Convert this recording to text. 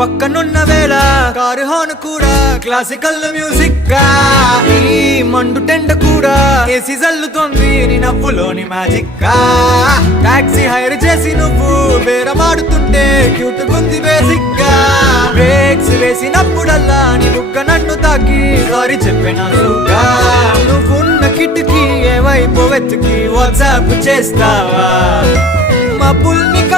పక్కనున్న వేళ car horn కూడా క్లాసికల్ మ్యూజిక్ గా, ఈ మండు టెండ కూడా ఏసీ జల్లుతోంది నీ నవ్వులోని మ్యాజిక్ గా. టాక్సీ హైర్ చేసి నువ్వు బేరమాడుతుంటే క్యూట్ గుంది బేసిక్ గా. బ్రేక్స్ వేసినప్పుడల్లా నీ బుగ్గ నన్ను తాకి సారీ చెప్పినాసుగా. నువ్వున్న కిటికీ ఏ వైపు వెతికి వాట్సాప్ చేస్తావా? మబ్బుల్ని